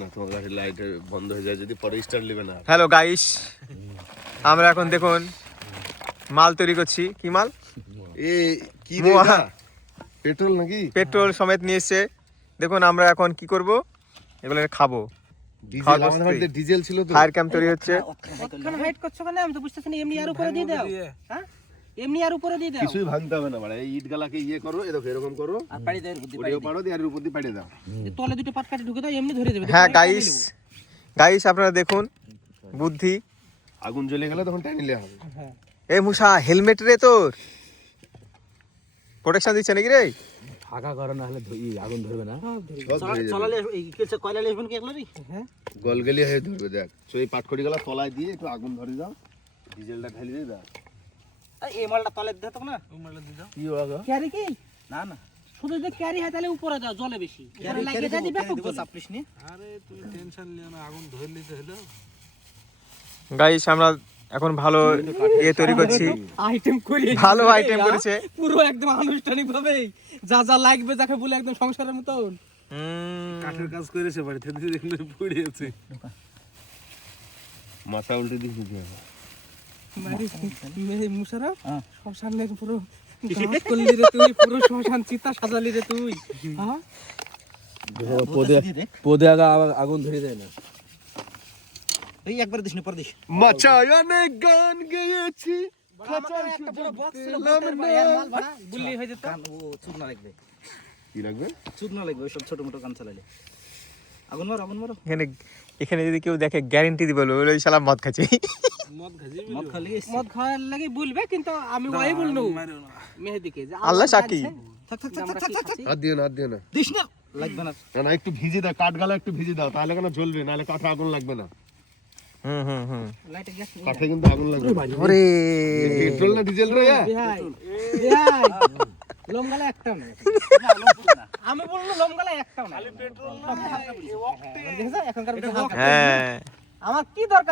না তোমার গাড়ির লাইট বন্ধ হয়ে যায় যদি পরে স্টার্ট নেবে না। হ্যালো গাইস, আমরা এখন দেখুন মাল তৈরি করছি। কি মাল? এ কি রে এটা? পেট্রোল নাকি? পেট্রোল সমেত নিয়ে এসছে। দেখুন আমরা এখন কি করব, এগুলো খাবো। ডিজেল, আমাদের বাড়িতে ডিজেল ছিল তো। ফায়ার ক্যাম্প তৈরি হচ্ছে। ওখানে হাইট করছো কেন? আমি তো বুঝতেছি না। এমনি আর উপরে দিয়ে দাও। হ্যাঁ, এমনি আর উপরে দিয়ে দাও। কিছুই ভাঙতে হবে না, মানে এই ইটগুলাকে ইয়ে করো, এরকম এরকম করো আর পাড়ি দাও, বুদ্ধি পাড়ি ওইটাও পাড়ো দিয়ে আর এর উপর দিয়ে পাড়িয়ে দাও। তলে দুটো পাট কাটে ঢুকে দাও, এমনি ধরে দেবে। হ্যাঁ গাইস, গাইস আপনারা দেখুন বুদ্ধি। আগুন জ্বলে গেলে তখন টাইম নিলে হবে। হ্যাঁ, এ মুসা, হেলমেট রে তোর প্রোটেকশন দিচ্ছে নাকি রে? ফাঁকা করো না হলে আগুন ধরবে না। সব ধরে যাবে। চলালে এই কেসে কয়লা লেসবেন কি একলারি? হ্যাঁ, গলগলি হয়ে ধরবে দেখ। তো এই পাটখড়ি গুলা তলায় দিয়ে একটু আগুন ধরে দাও, ডিজেলটা ঢেলে দিয়ে দাও। এই মালটা তলে দিতে তো না। ওই মালটা দিয়ে দাও। কি হবে? ক্যারি কি? না না, শুধু যদি ক্যারি হয় তাহলে উপরে দাও, জলে বেশি ক্যারি লাগিয়ে দাও, দিবে খুব চাপলিস নি। আরে তুমি টেনশন নিও না, আগুন ধরে নিতে হলো। গাইস আমরা এখন ভালো ইয়ে তৈরি করছি, আইটেম করি, ভালো আইটেম করেছে পুরো একদম আনুষ্ঠানিক ভাবে যা যা লাগবে যাকে বলে একদম সংসারের মতন। কাঠের কাজ করেছে বাড়িতে, দেখলে পড়ে আছে। মাথা উল্টে দিয়ে দিতে হবে। মেয়ে মুশারফ শ্মশান লেগে পুরো গাছ করলি রে তুই, পুরো শ্মশান চিতা সাজালি রে তুই। হ্যাঁ, পদে আগুন ধরে যায় না। এই একবার দিস না, পর দিস। মাচায়ানে গান গেয়েছি একটা বড় বক্স ছিল, বক্সের এর মাল ভাড়া গুল্লি হয়ে যেত। ও চুদনা লাগবে, কি লাগবে? চুদনা লাগবে ওই সব ছোট মোটো কান চালালে। আগুন মারো, আগুন মারো। এখানে এখানে যদি কেউ দেখে গ্যারান্টি দিব ওই শালা মদ খাচ্ছে। মদ খাওয়ার লাগি বলবে, কিন্তু আমি ওই বলনু মেহেদিকে যে আল্লাহ সাক্ষী। থাক থাক থাক থাক থাক, হাত দিও না, হাত দিও না। দিস না, লাগবে না। না না, একটু ভিজে দাও, কাঠগালা একটু ভিজে দাও, তাহলে কেন জ্বলবে, নাহলে কাঠে আগুন লাগবে না। লাইটে গ্যাস কাঠে কিন্তু আগুন লাগবে। ওরে পেট্রোল না ডিজেল রে? বিহাই বিহাই লমগালা একটাও না। আমি বললাম লমগালা একটাও না, খালি পেট্রোল না। দেখছ এখনকার হ্যাঁ আমার কি দরকার?